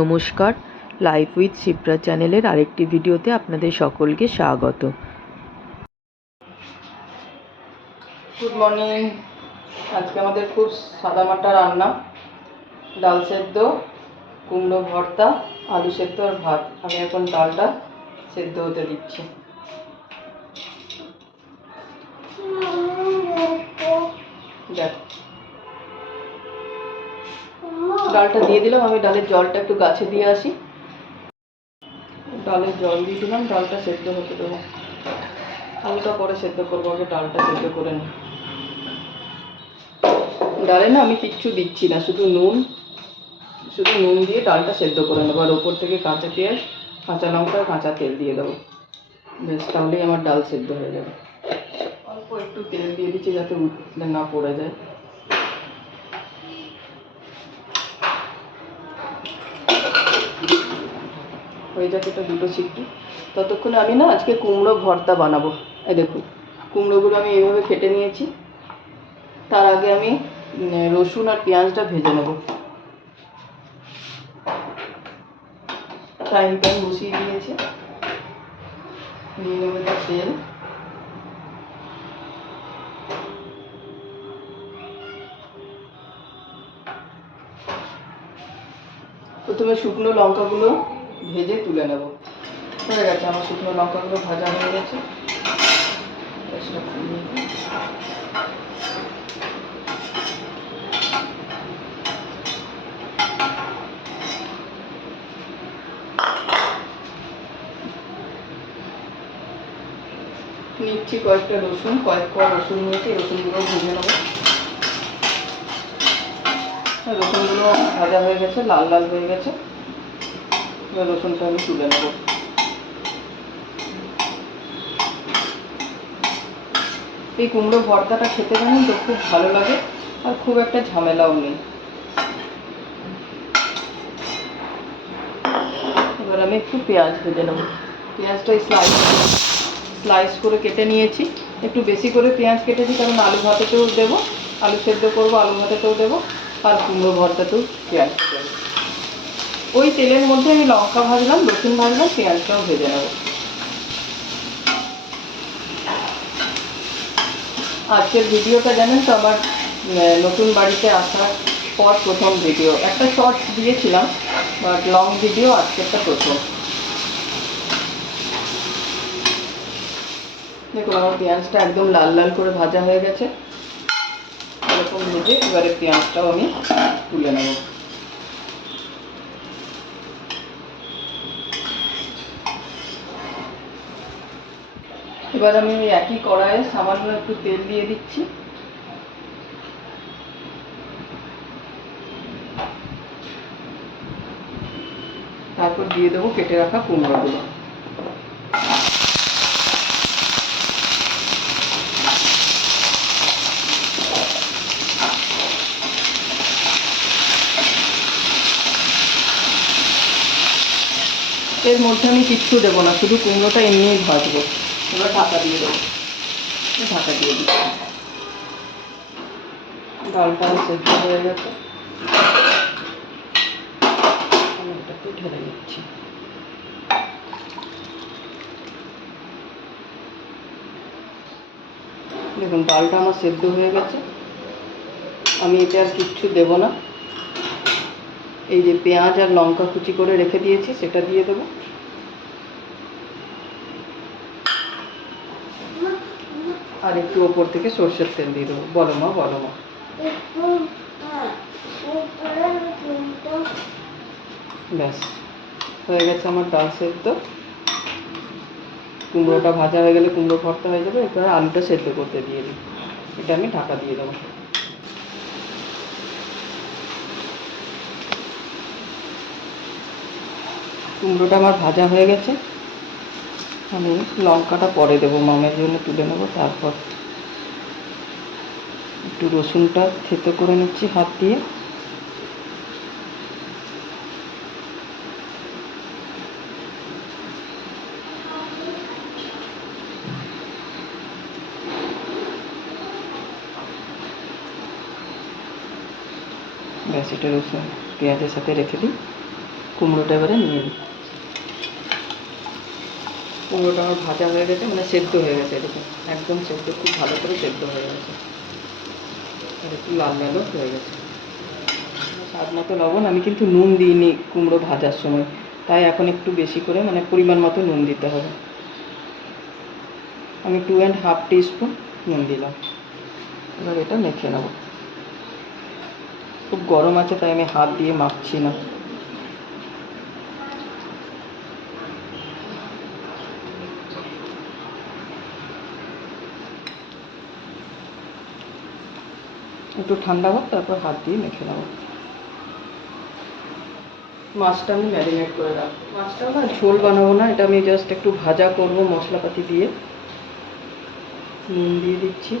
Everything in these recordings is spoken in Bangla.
নমস্কার, লাইফ উইথ শিপ্রা চ্যানেলের আরেকটি ভিডিওতে আপনাদের সকলকে স্বাগত। Good morning. আজকে আমাদের খুব সাদামাটা রান্না, ডাল সেদ্ধ, কুমড়ো ভর্তা, আলু সেদ্ধ আর ভাত। আমি এখন ডালটা সেদ্ধ হতে দিচ্ছি। দেখ, ডালটা দিয়ে দিলাম। আমি ডালের জলটা একটু গাছে দিয়ে আসি। ডালের জল দিয়ে দিলাম, ডালটা সেদ্ধ হতে দেবো। আলুটা পরে সেদ্ধ করবো, আগে ডালটা সেদ্ধ করে নিই। ডালে না আমি কিচ্ছু দিচ্ছি না, শুধু নুন দিয়ে ডালটা সেদ্ধ করে নেবো। আর ওপর থেকে কাঁচা পেঁয়াজ, কাঁচা লঙ্কা, কাঁচা তেল দিয়ে দেবো। বেশ, তাহলেই আমার ডাল সেদ্ধ হয়ে যাবে। অল্প একটু তেল দিয়ে দিচ্ছি যাতে উঠলে না পড়ে যায়। হয়ে যাক এটা দুটো সিটি। ততক্ষণে আমি না আজকে কুমড়ো ভর্তা বানাবো। এই দেখুন, কুমড়োগুলো আমি এইভাবে কেটে নিয়েছি। তার আগে আমি রসুন আর পেঁয়াজটা ভেজে নেব। ফ্রাইং প্যান বসিয়ে দিয়েছি, নিয়ে নেবো এটা তেল। প্রথমে শুকনো লঙ্কাগুলো ভেজে তুলে নেব। হয়ে গেছে আমার শুকনো লঙ্কাগুলো ভাজা হয়ে গেছে। নিচ্ছি কয়েকটা রসুন, কয়েক কোয়া রসুন নিয়েছি, রসুনগুলো ভেজে নেব। রসুনগুলো ভাজা হয়ে গেছে, লাল লাল হয়ে গেছে। এবার রসুনটা আমি তুলে নেব। এই কুমড়ো ভর্তাটা খেতে জানেন তো খুব ভালো লাগে, আর খুব একটা ঝামেলাও নেই। এবার আমি একটু পেঁয়াজ ভেজে নেব। পেঁয়াজটা স্লাইস করে কেটে নিয়েছি। একটু বেশি করে পেঁয়াজ কেটেছি, কারণ আলু ভাতেতেও দেবো, আলু সেদ্ধ করবো, আলু ভাতেতেও দেবো, আর কুমড়ো ভর্তাতেও পেঁয়াজ দেবো। ওই তেলের মধ্যে আমি লঙ্কা ভাজলাম, রসুন ভাজলাম, পেঁয়াজটাও ভেজে নেব। আজকের ভিডিওটা জানেন তো আমার নতুন বাড়িতে আসার পর প্রথম ভিডিও। একটা শর্টস দিয়েছিলাম, বাট লং ভিডিও আজকেরটা প্রথম। দেখুন আমার পেঁয়াজটা একদম লাল লাল করে ভাজা হয়ে গেছে। এরকম ভেজে এবারে পেঁয়াজটাও আমি তুলে নেব। এবার আমি ওই একই কড়াইয়ে সামান্য একটু তেল দিয়ে দিচ্ছি। তারপর দিয়ে দেবো কেটে রাখা কুমড়োগুলো। এর মধ্যে আমি কিচ্ছু দেবো না, শুধু কুমড়োটা এমনিই ভাজবো। এবার ঢাকা দিয়ে দেবো। ঢাকা দিয়ে দিচ্ছি। ডালটা সেদ্ধ হয়ে গেছে, আমি এটাকে ঢেলে নিচ্ছি। দেখুন ডালটা আমার সেদ্ধ হয়ে গেছে। আমি এতে আর কিচ্ছু দেবো না। এই যে পেঁয়াজ আর লঙ্কা কুচি করে রেখে দিয়েছি সেটা দিয়ে দেবো। আর একটু ওপর থেকে সর্ষের তেল দিয়ে দেবো। বলো মা, বলো মা। ব্যাস, হয়ে গেছে আমার ডাল সেদ্ধ। কুমড়োটা ভাজা হয়ে গেলে কুমড়ো ভর্তা হয়ে যাবে। এরপরে আলুটা সেদ্ধ করতে দিয়ে দিই। এটা আমি ঢাকা দিয়ে দেবো। কুমড়োটা আমার ভাজা হয়ে গেছে। আমি লঙ্কাটা পরে দেবো, মামের জন্য তুলে নেবো। তারপর একটু রসুনটা থেতো করে নিচ্ছি হাত দিয়ে। ব্যাস, এটা রসুন পেঁয়াজের সাথে রেখে দিই। কুমড়োটা এবারে নিয়ে নিই। কুমড়োটা আমার ভাজা হয়ে গেছে, মানে সেদ্ধ হয়ে গেছে, এরকম একদম সেদ্ধ, খুব ভালো করে সেদ্ধ হয়ে গেছে, আর একটু লাল লালও হয়ে গেছে। স্বাদ মতো লবণ, আমি কিন্তু নুন দিইনি কুমড়ো ভাজার সময়, তাই এখন একটু বেশি করে মানে পরিমাণ মতো নুন দিতে হবে। আমি 2.5 টিস্পুন নুন দিলাম। এবার এটা মেখে নেব। খুব গরম আছে তাই আমি হাত দিয়ে মাখছি না। একটু ঠান্ডা হোক, তারপর হাত দিয়ে মেখে নেব। মাছটা আমি ম্যারিনেট করে রাখবো। মাছটা না ঝোল বানাবো না, এটা আমি জাস্ট একটু ভাজা করব মশলাপাতি দিয়ে। নুন দিয়ে দিচ্ছি,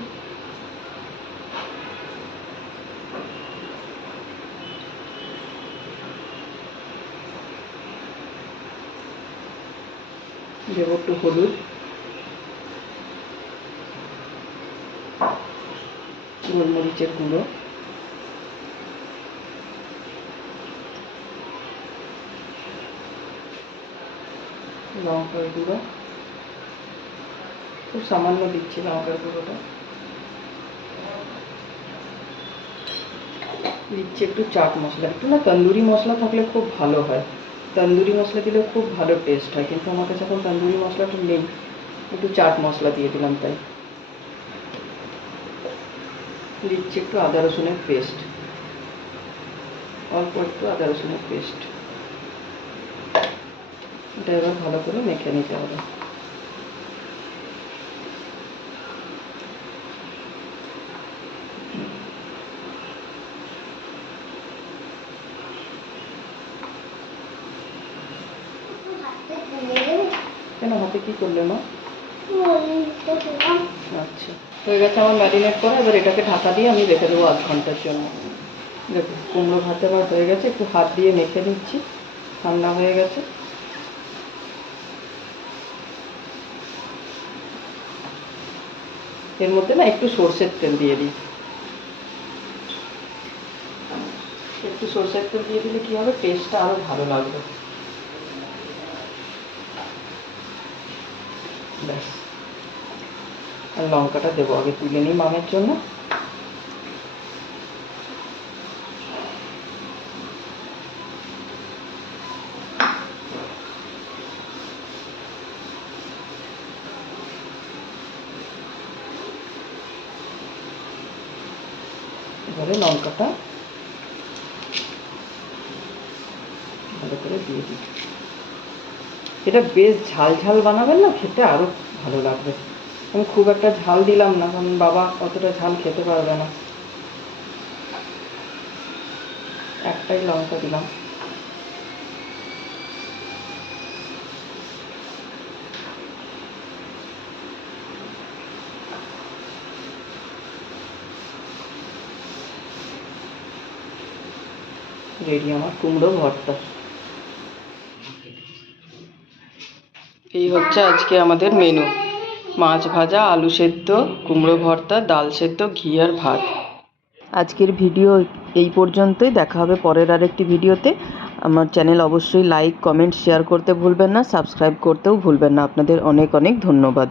দেব একটু হলুদ, গোলমরিচের গুঁড়ো, লঙ্কার গুঁড়ো, খুব সামান্য দিচ্ছি লঙ্কার গুঁড়োটা, দিচ্ছি একটু চাট মশলা। একটু না তন্দুরি মশলা থাকলে খুব ভালো হয়, তন্দুরি মশলা দিলে খুব ভালো টেস্ট হয়, কিন্তু আমার কাছে এখন তন্দুরি মশলাটা নেই, একটু চাট মশলা দিয়ে দিলাম। তাই দিচ্ছি একটু আদা রসুনের পেস্ট, অল্প একটু আদা রসুনের পেস্ট। এটা এবার ভালো করে মেখে নিতে হবে। কেন হাতে কি করলে মা? আচ্ছা, হয়ে গেছে আমার ম্যারিনেট করা। এবার এটাকে ঢাকা দিয়ে আমি রেখে দেবো 1/2 ঘন্টার জন্য। দেখুন কুমড়ো ভাতে আমার হয়ে গেছে, একটু হাত দিয়ে মেখে নিচ্ছি, ঠান্ডা হয়ে গেছে। এর মধ্যে না একটু সর্ষের তেল দিয়ে দিই, একটু সর্ষের তেল দিয়ে দিলে কী হবে, টেস্টটা আরও ভালো লাগবে। ব্যাস, আর লঙ্কাটা দেবো, আগে তুলে নিই মামের জন্য। এবারে লঙ্কাটা ভালো করে দিয়ে দিই। এটা বেশ ঝাল ঝাল বানাবেন না, খেতে আরও ভালো লাগবে। আমি খুব একটা ঝাল দিলাম না, কারণ বাবা অতটা ঝাল খেতে পারবে না, একটাই লঙ্কা দিলাম। রেডি আমার কুমড়ো ভর্তা। এই হচ্ছে আজকে আমাদের মেনু: মাছ ভাজা, আলু সেদ্ধ, কুমড়ো ভর্তা, ডাল সেদ্ধ, ঘি আর ভাত। আজকের ভিডিও এই পর্যন্তই। দেখা হবে পরের আরেকটি ভিডিওতে। আমার চ্যানেল অবশ্যই লাইক, কমেন্ট, শেয়ার করতে ভুলবেন না, সাবস্ক্রাইব করতেও ভুলবেন না। আপনাদের অনেক অনেক ধন্যবাদ।